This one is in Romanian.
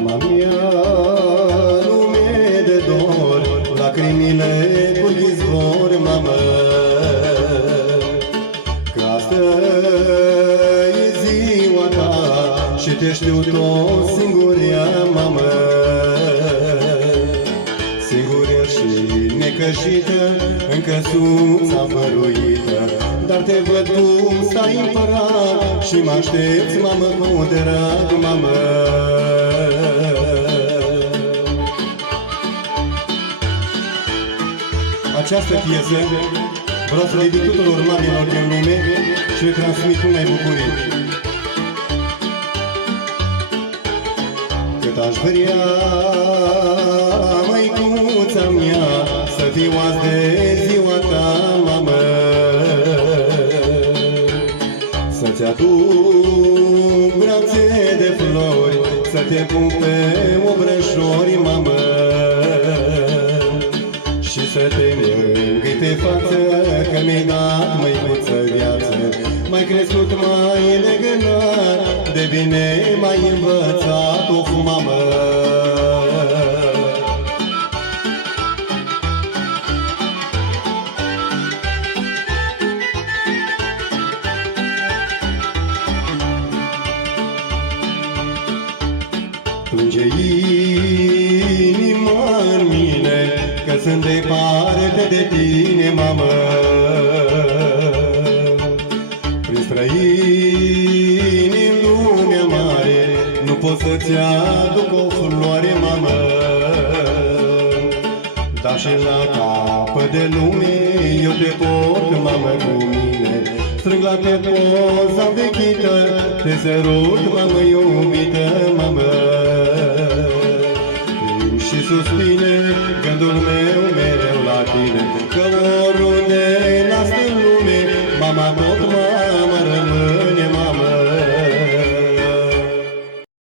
Mama mea, lume de dor, lacrimile curg izvor, mamă, că asta-i ziua ta și te știu tot singuria, mamă. Singură și necăjită, în căsuța făruită, dar te văd cum stai în părat și mă aștepți, mamă, cu drag, mamă. Această piesă vreau să dedic tuturor mamelor din lume și le transmit unei bucurii. Cât aș vrea, măicuța mea, să fiu azi de ziua ta, mamă, să-ți aduc brațe de flori, să te pun pe obrășori, mamă, și să te mângâi pe față, că mi-ai dat, măicuță, viață. M-ai crescut, m-ai legănat, de bine m-ai învățat, of, mamă. Plânge inima în mine, că sunt departe de tine, mamă. Prin străini în lumea mare, nu pot să-ți aduc o floare, mamă. Dar și la capăt de lume eu te port, mamă, cu mine. Strâng la te poza vechită, te sărut, mamă, iubită, mamă. Și suspine gândul meu mereu la tine, că oriunde las în lume, mama tot mama rămâne.